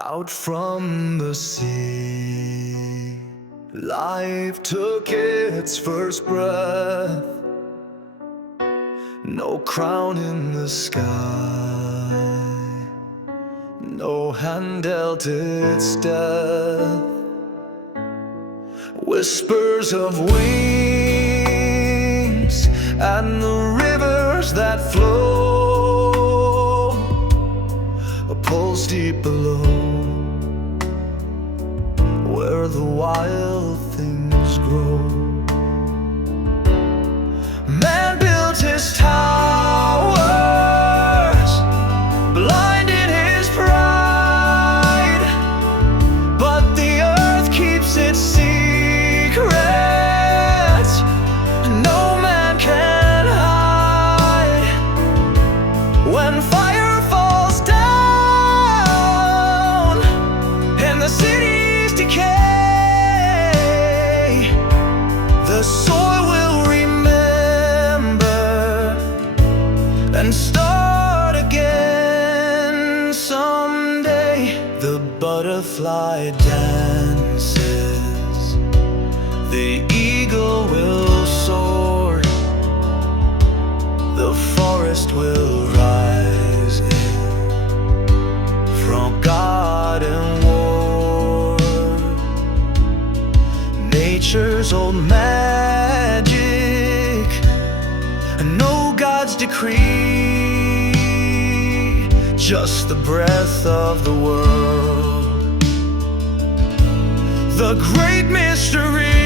Out from the sea, life took its first breath. No crown in the sky, no hand dealt its death. Whispers of wings and the rivers that flow, a pulse deep below, where the wild things grow. Man built his towers, blind in his pride, but the earth keeps its secrets. No man can hide. When fire falls down and the cities decay, the soil will remember and start again someday. The butterfly dances, the eagle will soar, the forest will rise from God and war. Nature's old magic, no God's decree, just the breath of the world, the great mystery.